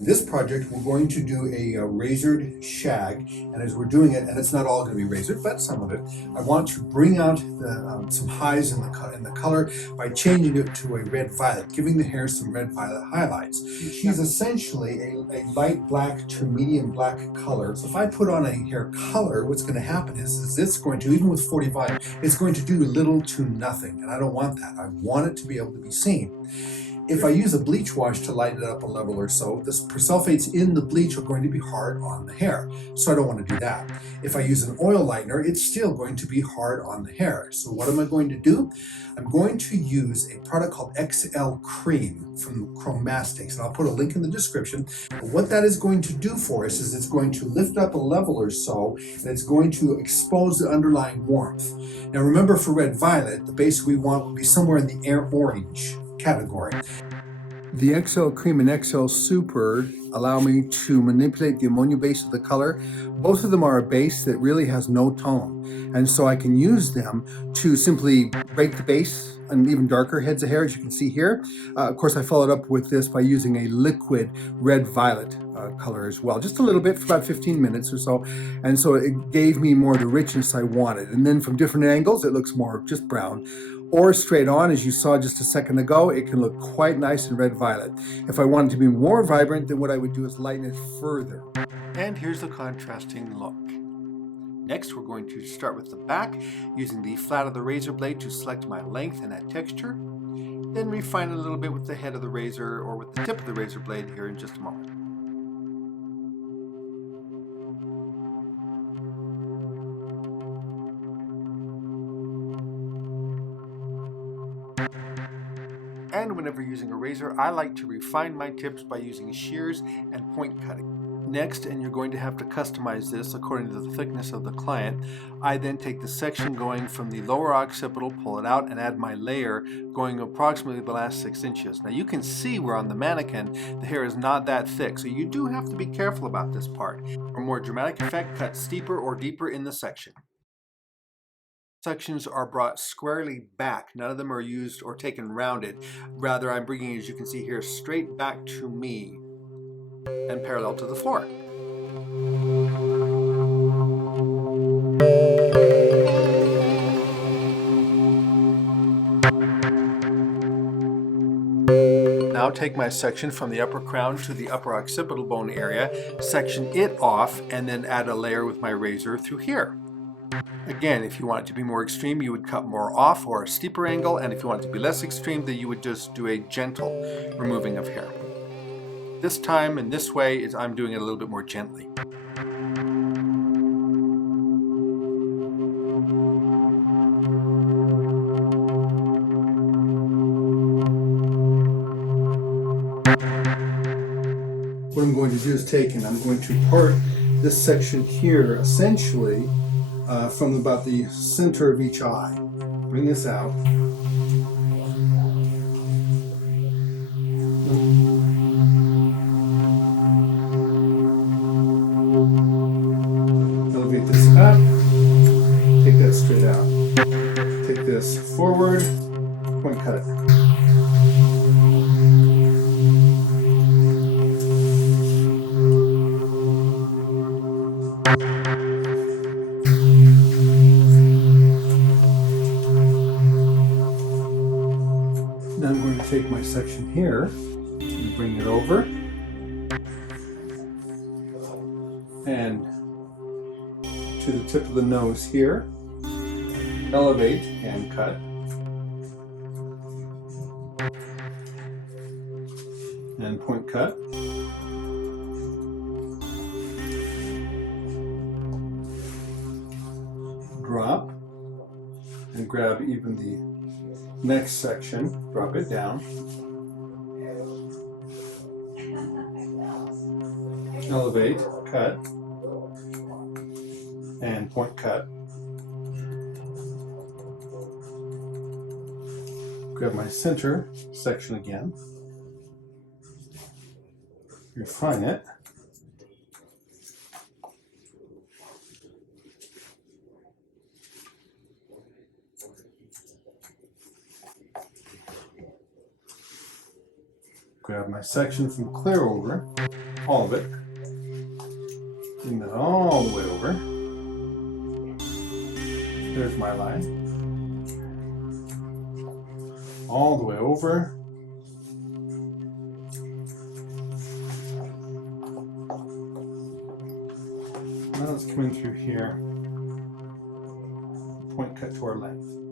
This project, we're going to do a razored shag, and as we're doing it, and it's not all going to be razored, but some of it, I want to bring out some highs in the color by changing it to a red violet, giving the hair some red violet highlights. She's essentially a light black to medium black color. So if I put on a hair color, what's going to happen is it's going to, even with 45, it's going to do little to nothing, and I don't want that. I want it to be able to be seen. If I use a bleach wash to lighten it up a level or so, the persulfates in the bleach are going to be hard on the hair, so I don't want to do that. If I use an oil lightener, it's still going to be hard on the hair. So what am I going to do? I'm going to use a product called XL Cream from Chomastics, and I'll put a link in the description. But what that is going to do for us is it's going to lift up a level or so, and it's going to expose the underlying warmth. Now remember, for red violet, the base we want would be somewhere in the orange category. The XL Cream and XL Super allow me to manipulate the ammonia base of the color. Both of them are a base that really has no tone, and so I can use them to simply break the base on even darker heads of hair, as you can see here. Of course, I followed up with this by using a liquid red-violet color as well, just a little bit for about 15 minutes or so, and so it gave me more of the richness I wanted. And then from different angles, it looks more just brown. Or straight on, as you saw just a second ago, it can look quite nice in red violet. If I wanted to be more vibrant, then what I would do is lighten it further. And here's the contrasting look. Next, we're going to start with the back, using the flat of the razor blade to select my length and add texture. Then refine it a little bit with the head of the razor or with the tip of the razor blade here in just a moment. And whenever using a razor, I like to refine my tips by using shears and point cutting. Next, and you're going to have to customize this according to the thickness of the client, I then take the section going from the lower occipital, pull it out, and add my layer going approximately the last 6 inches. Now you can see where on the mannequin the hair is not that thick, so you do have to be careful about this part. For more dramatic effect, cut steeper or deeper in the section. Sections are brought squarely back. None of them are used or taken rounded. Rather, I'm bringing, as you can see here, straight back to me and parallel to the floor. Now take my section from the upper crown to the upper occipital bone area, section it off, and then add a layer with my razor through here. Again, if you want it to be more extreme, you would cut more off or a steeper angle, and if you want it to be less extreme, then you would just do a gentle removing of hair. This time and this way I'm doing it a little bit more gently. What I'm going to do is take and I'm going to part this section here essentially from about the center of each eye. Bring this out. Elevate this up. Take that straight out. Take this forward. Point cut it. Now I'm going to take my section here and bring it over and to the tip of the nose here, elevate and cut. And point cut. Drop and grab even the next section, drop it down, elevate, cut, and point cut. Grab my center section again, refine it, grab my section from clear over, all of it. Bring that all the way over. There's my line. All the way over. Now let's come in through here. Point cut to our length.